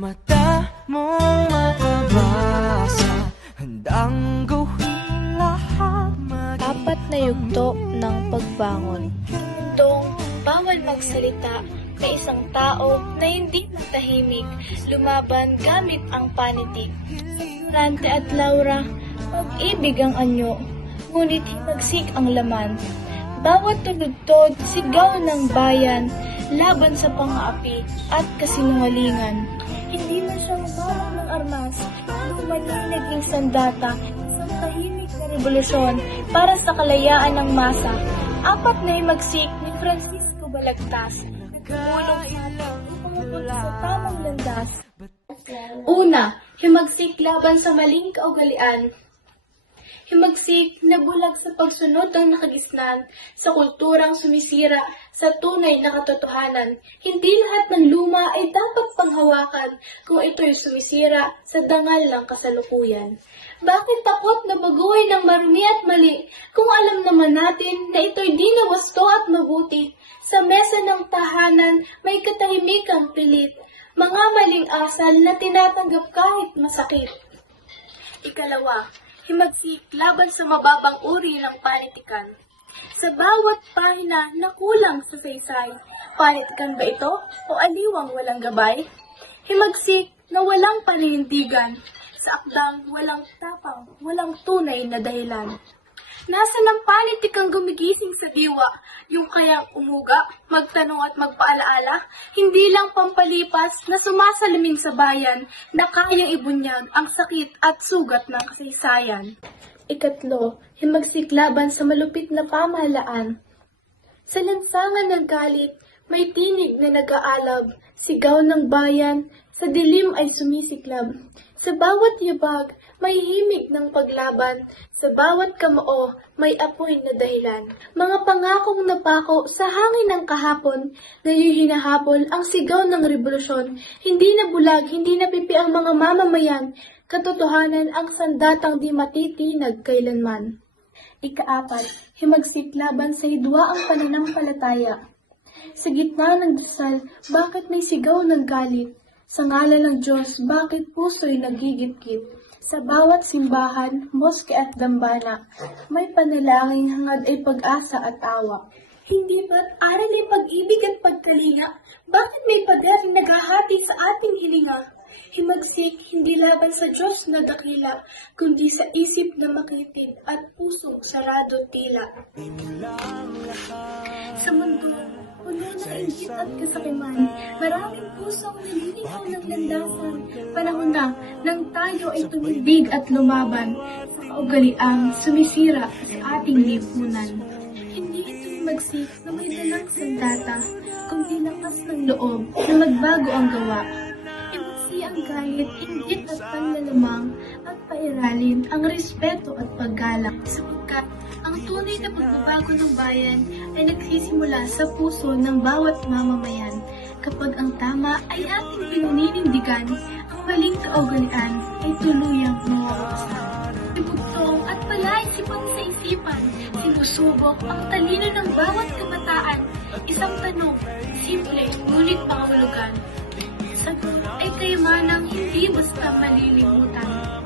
Mata mong makabasa, handang gawin lahat. Apat na yugto ng pagbangon. Yugtong bawal magsalita na isang tao na hindi matahimik, lumaban gamit ang panitik. Florante at Laura, pag-ibig ang anyo, ngunit himagsik ang laman. Bawat tulugtod, sigaw ng bayan, laban sa pang-aapi at kasinungalingan. Hindi na siya mabawak ng armas, lumani naging sandata, isang tahimik na revolusyon para sa kalayaan ng masa. Apat na himagsik ni Francisco Balagtas, nagpulong sa atin upang sa tamang landas. Una, himagsik laban sa maling kaugalian. Himagsik na bulag sa pagsunod ng nakagisnan sa kulturang sumisira sa tunay na katotohanan. Hindi lahat ng luma ay dapat panghawakan kung ito'y sumisira sa dangal ng kasalukuyan. Bakit takot na baguhin ng marumi at mali kung alam naman natin na ito'y di na wasto at mabuti? Sa mesa ng tahanan may katahimikang pilit, mga maling asal na tinatanggap kahit masakit. Ikalawa, himagsik laban sa mababang uri ng panitikan. Sa bawat pahina na kulang sa saysay, panitikan ba ito o aliwang walang gabay? Himagsik na walang paninindigan, sa akdang walang tapang, walang tunay na dahilan. Nasa ng panitikang gumigising sa diwa, yung kayang umuga, magtanong at magpaalaala, hindi lang pampalipas na sumasalamin sa bayan na kayang ibunyag ang sakit at sugat ng kasaysayan. Ikatlo, himagsik laban sa malupit na pamahalaan. Sa lansangan ng galit, may tinig na nag-aalab, sigaw ng bayan, sa dilim ay sumisiklab. Sa bawat yabag, may himig ng paglaban, sa bawat kamao, may apoy na dahilan. Mga pangakong napako sa hangin ng kahapon, ngayon hinahabol ang sigaw ng revolusyon. Hindi na bulag, hindi napipi ang mga mamamayan, katotohanan ang sandatang di matitinag kailanman. Ikaapat, himagsik laban sa hidwa ang pananampalataya. Sa gitna ng dasal, bakit may sigaw ng galit? Sa ngalan ng Diyos, bakit puso'y nagigit-git? Sa bawat simbahan, moske at dambana, may panalangin hangad ay pag-asa at awa. Hindi ba't aral ay pag-ibig at pagkalinga? Bakit may pader naghahati sa ating hilinga? Himagsik, hindi laban sa Diyos na dakila, kundi sa isip na makitid at pusong sarado tila. Sa mundo, puno ng inggit at kasakiman, maraming pusong naliligaw ng landasan. Panahon na nang tayo ay tumibig at lumaban sa kaugaliang sumisira sa ating lipunan. Hindi ito himagsik na may dalang sandata, kundi lakas ng loob na magbago ang gawa. Ang galit, inggit at panlalamang at pairalin ang respeto at paggalang sapagkat ang tunay na pagbabago ng bayan ay nagsisimula sa puso ng bawat mamamayan. Kapag ang tama ay ating pinaninindigan, ang maling kaugalian ay tuluyang mawawasan. Ibugtong at palaisipan sa isipan, sinusubok ang talino ng bawat kabataan. Isang tanong, simple ngunit makahulugan. Sagot ay kayamanang hindi basta malilimutan.